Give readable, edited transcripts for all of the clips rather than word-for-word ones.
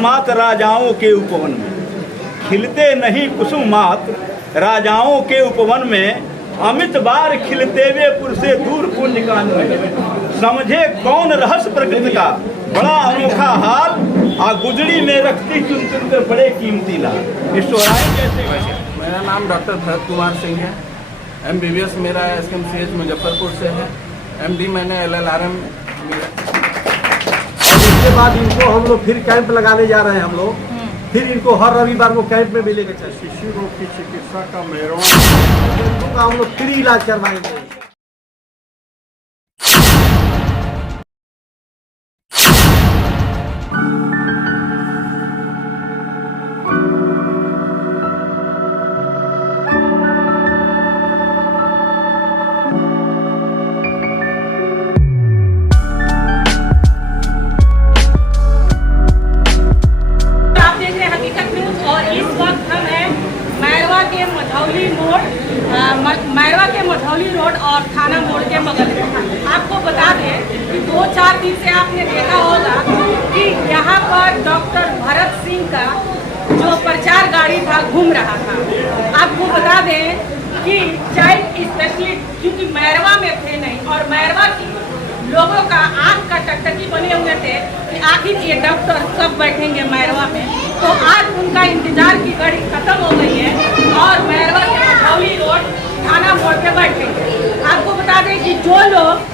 मात राजाओं के उपवन में, खिलते नहीं कुसुम मात राजाओं के उपवन में, अमित बार खिलते हुए पुर से दूर पुण्य कान में। समझे कौन रहस्य प्रकृति का बड़ा अनोखा हाल, आ गुजड़ी में रखती चुन चुन कर बड़े कीमती लाल। ईश्वराय कैसे। मेरा नाम डॉक्टर भरत कुमार सिंह है। MBBS मेरा SKMCH मुजफ्फरपुर से है। MD मैंने LLRM। उसके बाद इनको हम लोग फिर कैंप लगाने जा रहे हैं। हम लोग फिर इनको हर रविवार को कैंप में मिलेगा। शिशु रोग की चिकित्सा का मेहरवा हम लोग फ्री इलाज करवाएंगे। मैरवा के मधौली रोड और थाना मोड़ के बगल में। आपको बता दें कि 2-4 दिन से आपने देखा होगा कि यहाँ पर डॉक्टर भरत सिंह का जो प्रचार गाड़ी था घूम रहा था। आपको बता दें कि चाइल्ड स्पेशलिस्ट क्योंकि मैरवा में थे नहीं, और मैरवा की लोगों का आँख का टकटकी बने हुए थे कि आखिर ये डॉक्टर कब बैठेंगे मैरवा में। तो आज उनका इंतजार की घड़ी खत्म हो गई है और मैरवा के मधौली रोड थाना मोड़ पे बैठेंगे। आपको बता दें कि जो लोग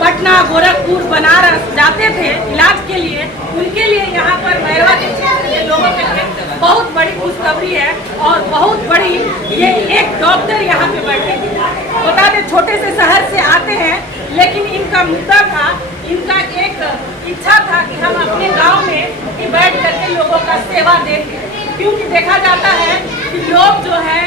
पटना, गोरखपुर, बनारस जाते थे इलाज के लिए, उनके लिए यहाँ पर मैरवा के क्षेत्र के लोगों के लिए बहुत बड़ी खुशखबरी है और बहुत बड़ी ये एक डॉक्टर यहाँ पे बैठेंगे। बता दें छोटे से शहर से आते हैं, लेकिन इनका मुद्दा था, इनका एक इच्छा था कि हम अपने गांव में ही बैठ करके लोगों का सेवा दें, क्योंकि देखा जाता है कि लोग जो है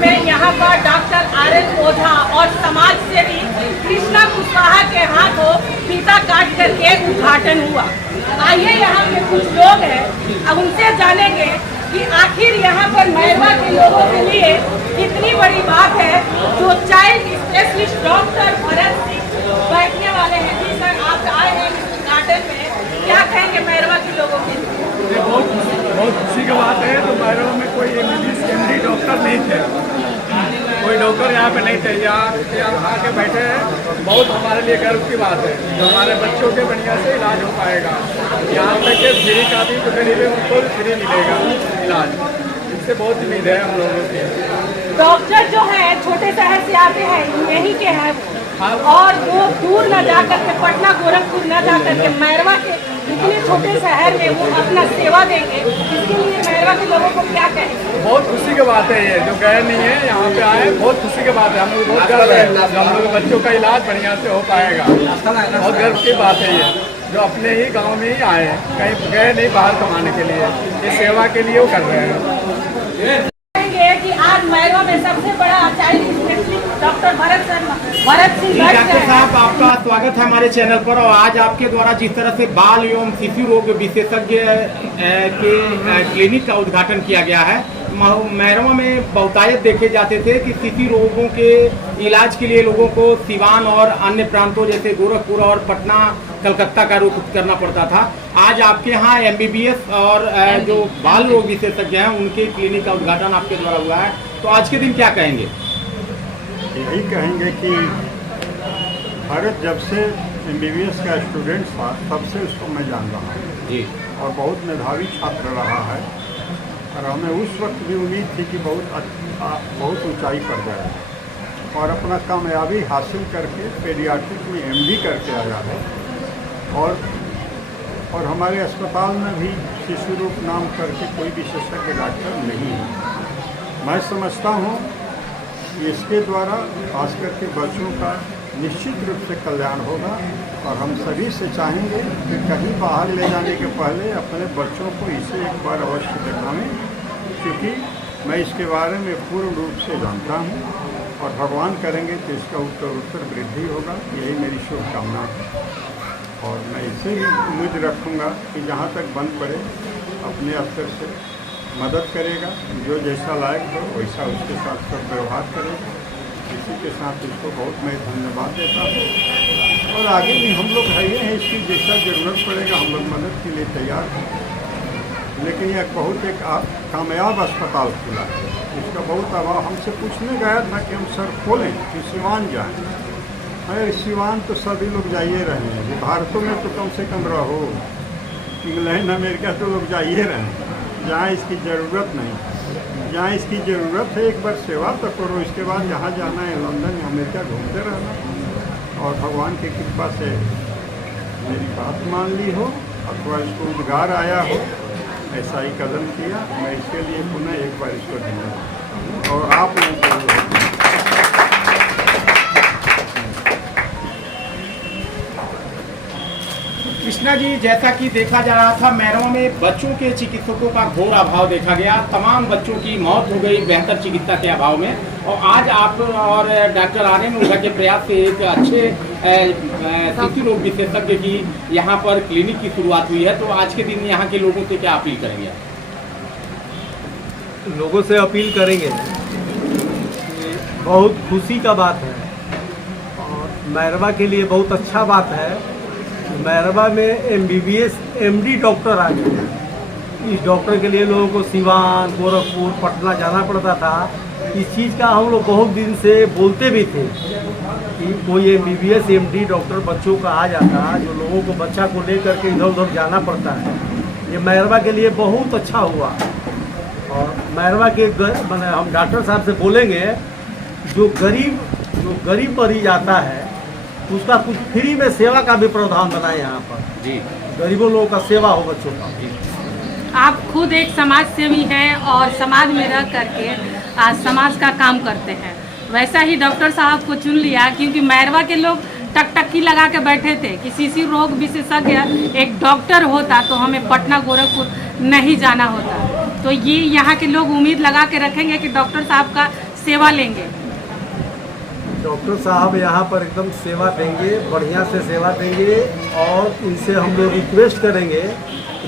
में यहाँ पर डॉक्टर RN ओझा और समाज सेवी कृष्णा कुशवाहा के हाथों फीता काट करके उद्घाटन हुआ। आइए यहाँ पे कुछ लोग हैं, अब उनसे जानेंगे कि आखिर यहाँ पर मैरवा के लोगों के लिए कितनी बड़ी बात है जो child specialist doctor Bharat Singh बैठने वाले हैं। जी सर, आप आए हैं गार्डन में, क्या कहेंगे मैरवा के लोगों के लिए? बहुत खुशी की बात है। तो मैरवा में कोई MBBS MD डॉक्टर नहीं थे, कोई डॉक्टर यहाँ पे नहीं थे। यहाँ आके बैठे हैं, बहुत हमारे लिए गर्व की बात है। तो हमारे बच्चों के बढ़िया से इलाज हो पाएगा। यहाँ तक के फ्री का भी तो गरीब है उनको फ्री मिलेगा इलाज। इससे बहुत उम्मीद है हम लोगों की। डॉक्टर जो है छोटे शहर से आते हैं, यहीं के हैं और वो दूर न जा करके पटना, गोरखपुर न जा करके मैरवा के इतने छोटे शहर में वो अपना सेवा देंगे। इसके लिए मैरवा के लोगों को क्या कहेंगे? बहुत खुशी की बात है। ये जो गए नहीं है यहाँ पे आए, बहुत खुशी की बात है। हम लोग बहुत गर्व है, हम लोग बच्चों का इलाज बढ़िया से हो पाएगा। बहुत गर्व की बात है ये, जो अपने ही गांव में ही आए, कहीं गए नहीं बाहर कमाने के लिए, ये सेवा के लिए वो कर रहे हैं। कि आज मैरवा में सबसे बड़ा child specialist doctor Bharat Singh. Doctor साहब, आपका स्वागत है हमारे चैनल पर। और आज आपके द्वारा जिस तरह से बाल एवं शिशु रोग विशेषज्ञ के क्लिनिक का उद्घाटन किया गया है, मैरवा में बहुतायत देखे जाते थे कि शिशु रोगों के इलाज के लिए लोगों को सिवान और अन्य प्रांतों जैसे गोरखपुर और पटना, कलकत्ता का रुख करना पड़ता था। आज आपके यहाँ MBBS और जो बाल रोग विशेषज्ञ हैं उनके क्लिनिक का उद्घाटन आपके द्वारा हुआ है, तो आज के दिन क्या कहेंगे? यही कहेंगे कि भारत जब से MBBS का स्टूडेंट था तब से उसको मैं जान रहा हूँ जी, और बहुत मेधावी छात्र रहा है। और हमें उस वक्त भी उम्मीद थी कि बहुत ऊंचाई पर जाए और अपना कामयाबी हासिल करके पेडियाट्रिक में MD करके आया है। और हमारे अस्पताल में भी शिशु रोग नाम करके कोई विशेषज्ञ डॉक्टर नहीं है। मैं समझता हूँ कि इसके द्वारा खास करके बच्चों का निश्चित रूप से कल्याण होगा। और हम सभी से चाहेंगे कि कहीं बाहर ले जाने के पहले अपने बच्चों को इसे एक बार अवश्य दिखाएं, क्योंकि मैं इसके बारे में पूर्ण रूप से जानता हूँ और भगवान करेंगे तो इसका उत्तर वृद्धि होगा। यही मेरी शुभकामना है और मैं इससे ही उम्मीद रखूँगा कि जहाँ तक बन पड़े अपने स्तर से मदद करेगा, जो जैसा लायक हो वैसा उसके साथ सब व्यवहार करेगा। इसी के साथ इसको बहुत मैं धन्यवाद देता हूँ। और आगे भी हम लोग है ही हैं, इसकी जैसा ज़रूरत पड़ेगा हम लोग मदद के लिए तैयार हैं। लेकिन यह बहुत एक कामयाब अस्पताल खुला है, इसका बहुत अभाव। हमसे पूछने गया था कि हम सर खोलें कि सिवान जाएँ। अरे सिवान तो सभी लोग जाइए रहे हैं, भारतों में तो कम से कम रहो, इंग्लैंड अमेरिका तो लोग जाइए रहे हैं। जहाँ इसकी ज़रूरत नहीं, जहाँ इसकी ज़रूरत है एक बार सेवा तो करो, इसके बाद जहाँ जाना है लंदन अमेरिका घूमते रहना। और भगवान की कृपा से मेरी बात मान ली हो अथवा इसको उद्गार आया हो, ऐसा ही कदम किया। मैं इसके लिए पुनः एक बार इसको धन्यवाद और आप लोगों को कृष्णा जी, जैसा कि देखा जा रहा था मैरवा में बच्चों के चिकित्सकों का घोर अभाव देखा गया। तमाम बच्चों की मौत हो गई बेहतर चिकित्सा के अभाव में, और आज आप और डॉक्टर आर्यन ओझा के प्रयास से एक अच्छे शिशु रोग विशेषज्ञ की यहाँ पर क्लिनिक की शुरुआत हुई है। तो आज के दिन यहाँ के लोगों से क्या अपील करेंगे? लोगों से अपील करेंगे कि बहुत खुशी का बात है और मैरवा के लिए बहुत अच्छा बात है। मैरवा में MBBS MD डॉक्टर आ गए। इस डॉक्टर के लिए लोगों को सिवान, गोरखपुर, पटना जाना पड़ता था। इस चीज़ का हम लोग बहुत दिन से बोलते भी थे कि कोई MBBS MD डॉक्टर बच्चों का आ जाता, जो लोगों को बच्चा को लेकर के इधर उधर जाना पड़ता है। ये मैरवा के लिए बहुत अच्छा हुआ। और मैरवा के मैंने हम डॉक्टर साहब से बोलेंगे जो गरीब मरीज आता है उसका कुछ फ्री में सेवा का भी प्रावधान बनाए यहाँ पर जी, गरीबों लोगों का सेवा हो बच्चों का। आप खुद एक समाज सेवी हैं और समाज में रह करके आज समाज का काम करते हैं। वैसा ही डॉक्टर साहब को चुन लिया क्योंकि मैरवा के लोग टकटकी लगा के बैठे थे कि शिशु रोग विशेषज्ञ एक डॉक्टर होता तो हमें पटना गोरखपुर नहीं जाना होता। तो ये यहाँ के लोग उम्मीद लगा के रखेंगे कि डॉक्टर साहब का सेवा लेंगे। डॉक्टर साहब यहाँ पर एकदम सेवा देंगे, बढ़िया से सेवा देंगे। और इनसे हम लोग रिक्वेस्ट करेंगे,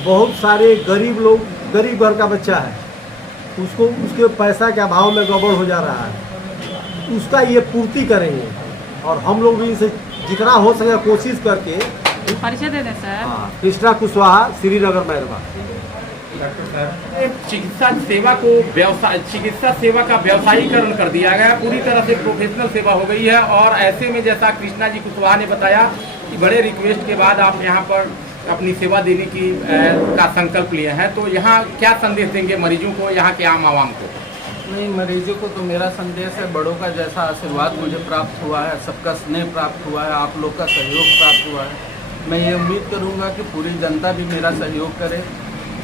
बहुत सारे गरीब लोग, गरीब घर का बच्चा है, उसको उसके पैसा के अभाव में गड़बड़ हो जा रहा है, उसका ये पूर्ति करेंगे। और हम लोग भी इनसे जितना हो सके कोशिश करके। परिचय दे दें सर। हाँ, कृष्णा कुशवाहा, श्रीनगर मैरवा। चिकित्सा सेवा का व्यवसायीकरण कर दिया गया, पूरी तरह से प्रोफेशनल सेवा हो गई है। और ऐसे में जैसा कृष्णा जी कुशवाहा ने बताया कि बड़े रिक्वेस्ट के बाद आप यहाँ पर अपनी सेवा देने की का संकल्प लिए हैं, तो यहाँ क्या संदेश देंगे मरीजों को, यहाँ के आम आवाम को? नहीं, मरीजों को तो मेरा संदेश है, बड़ों का जैसा आशीर्वाद मुझे प्राप्त हुआ है, सबका स्नेह प्राप्त हुआ है, आप लोग का सहयोग प्राप्त हुआ है। मैं ये उम्मीद करूँगा कि पूरी जनता भी मेरा सहयोग करे,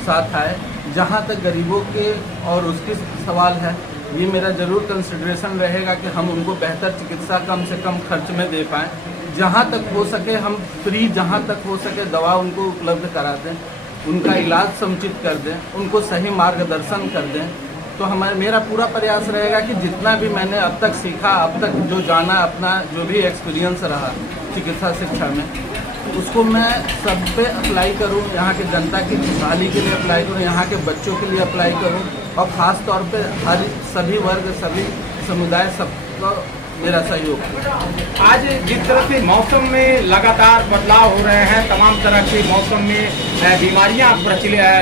साथ आए। जहाँ तक गरीबों के और उसके सवाल है, ये मेरा ज़रूर कंसिडरेशन रहेगा कि हम उनको बेहतर चिकित्सा कम से कम खर्च में दे पाएँ। जहाँ तक हो सके हम फ्री, जहाँ तक हो सके दवा उनको उपलब्ध करा दें, उनका इलाज समुचित कर दें, उनको सही मार्गदर्शन कर दें। तो मेरा पूरा प्रयास रहेगा कि जितना भी मैंने अब तक सीखा, अब तक जो जाना, अपना जो भी एक्सपीरियंस रहा चिकित्सा शिक्षा में, उसको मैं सब पे अप्लाई करूं। यहाँ के जनता की खुशहाली के लिए अप्लाई करूं, यहाँ के बच्चों के लिए अप्लाई करूं, और ख़ास तौर पे हर सभी वर्ग, सभी समुदाय, सबका मेरा सहयोग। आज जिस तरह से मौसम में लगातार बदलाव हो रहे हैं, तमाम तरह के मौसम में बीमारियां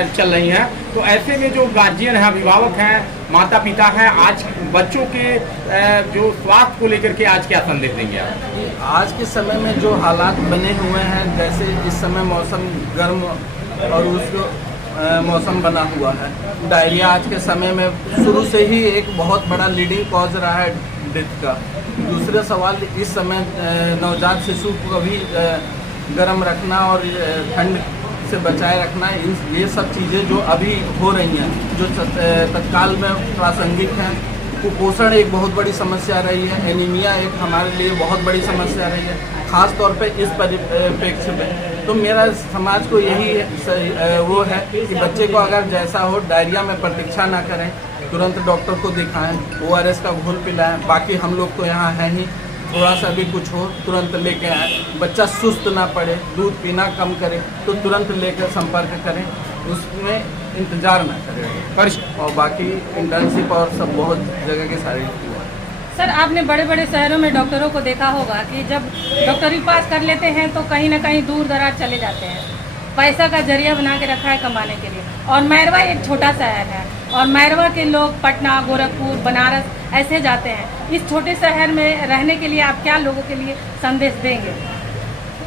चल रही हैं, तो ऐसे में जो गार्जियन हैं, अभिभावक हैं, माता पिता हैं, आज बच्चों के जो स्वास्थ्य को लेकर के आज क्या संदेश देंगे आप? आज के समय में जो हालात बने हुए हैं, जैसे इस समय मौसम गर्म और उसको मौसम बना हुआ है, डायरिया आज के समय में शुरू से ही एक बहुत बड़ा लीडिंग कॉज रहा है डेथ का। दूसरा सवाल, इस समय नवजात शिशु को भी गर्म रखना और ठंड से बचाए रखना, ये सब चीज़ें जो अभी हो रही हैं, जो तत्काल में प्रासंगिक हैं। कुपोषण एक बहुत बड़ी समस्या रही है, एनीमिया एक हमारे लिए बहुत बड़ी समस्या रही है, ख़ास तौर पे इस परिप्रेक्ष्य में। तो मेरा समाज को यही वो है कि बच्चे को अगर जैसा हो, डायरिया में प्रतीक्षा ना करें, तुरंत डॉक्टर को दिखाएं, ORS का घोल पिलाएं। बाकी हम लोग तो यहाँ हैं ही, थोड़ा सा भी कुछ हो तुरंत लेके आए। बच्चा सुस्त ना पड़े, दूध पीना कम करे तो तुरंत लेकर संपर्क करें, उसमें इंतज़ार ना करें। और बाकी इंटर्नशिप और सब बहुत जगह के सारे सर आपने बड़े बड़े शहरों में डॉक्टरों को देखा होगा कि जब डॉक्टरी पास कर लेते हैं तो कहीं ना कहीं दूर दराज चले जाते हैं, पैसा का जरिया बना के रखा है कमाने के लिए। और मैरवा एक छोटा शहर है और मैरवा के लोग पटना, गोरखपुर, बनारस ऐसे जाते हैं। इस छोटे शहर में रहने के लिए आप क्या लोगों के लिए संदेश देंगे?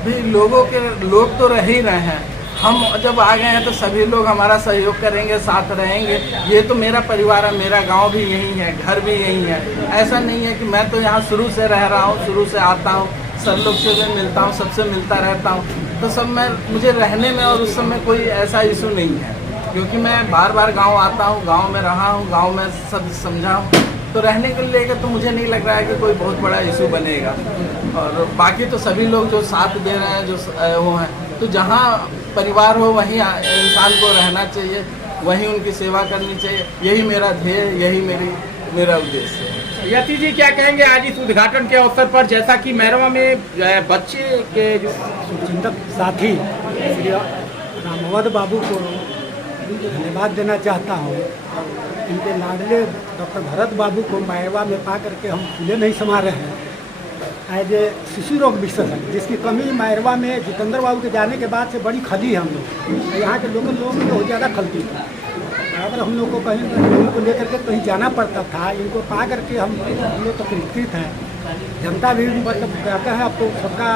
भी लोग तो रह ही रहे हैं, हम जब आ गए हैं तो सभी लोग हमारा सहयोग करेंगे, साथ रहेंगे। ये तो मेरा परिवार है, मेरा गांव भी यहीं है, घर भी यहीं है। ऐसा नहीं है कि मैं तो यहाँ शुरू से रह रहा हूँ, शुरू से आता हूँ, सब लोग से मैं मिलता हूँ, सबसे मिलता रहता हूँ। तो सब मुझे रहने में और उस समय कोई ऐसा इशू नहीं है, क्योंकि मैं बार बार गाँव आता हूँ, गाँव में रहा हूँ, गाँव में सब समझा हूँ। तो रहने के लेकर तो मुझे नहीं लग रहा है कि कोई बहुत बड़ा इशू बनेगा। और बाकी तो सभी लोग जो साथ दे रहे हैं, जो वो हैं, तो जहाँ परिवार हो वहीं इंसान को रहना चाहिए, वहीं उनकी सेवा करनी चाहिए। यही मेरा ध्येय, यही मेरा उद्देश्य है। यति जी क्या कहेंगे आज इस उद्घाटन के अवसर पर, जैसा कि मैरवा में बच्चे के जो चिंतक साथी श्री रामवद बाबू को धन्यवाद देना चाहता हूँ। इनके लाडले डॉक्टर भरत बाबू को मैरवा में पा करके हम फूले नहीं समा रहे हैं एज ए शिशु रोग विशेषज्ञ, जिसकी कमी मैरवा में जितेंद्र बाबू के जाने के बाद से बड़ी खली है। हम लोग यहाँ के लोकल लोग बहुत ज़्यादा खलती थी, बराबर हम लोग को कहीं उनको लेकर के कहीं जाना पड़ता था। इनको पा करके हम लोग तो कृतकृत हैं। जनता भी मतलब कहता है आपको सबका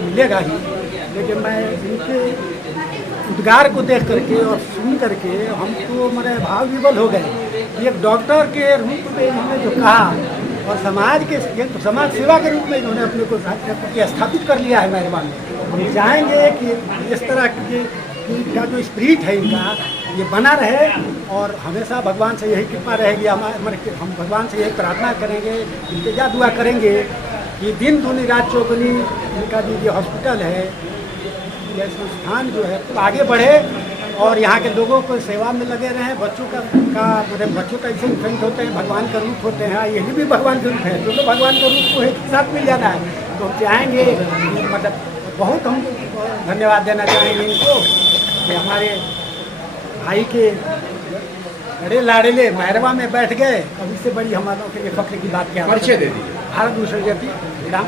मिलेगा ही, लेकिन मैं इनके उद्गार को देख करके और सुन करके हमको मेरे भाव विवल हो गए। एक डॉक्टर के रूप में इन्होंने जो कहा और समाज के समाज सेवा के रूप में इन्होंने अपने को स्थापित कर लिया है मैरवा में। हम चाहेंगे कि इस तरह का जो स्पिरिट है इनका ये बना रहे और हमेशा भगवान से यही कृपा रहेगी। हम भगवान से यही प्रार्थना करेंगे, इल्तिजा दुआ करेंगे कि दिन दूनी रात चौगुनी इनका जो ये हॉस्पिटल है, यह संस्थान जो है तो आगे बढ़े और यहाँ के लोगों को सेवा में लगे रहें। बच्चों का मतलब बच्चों का ऐसे इन्फेंट होते हैं, भगवान का रूप होते हैं, यही भी भगवान का रूप है, क्योंकि भगवान का रूप को एक साथ मिल जाना है। तो हम चाहेंगे मतलब बहुत हम धन्यवाद देना चाहेंगे इनको कि हमारे भाई के बड़े लाड़ेले मैरवा में बैठ गए। अब इससे बड़ी हमारे के लिए फख्र की बात क्या है। परिचय दे दीजिए। भारत भूषण ज्योति राम।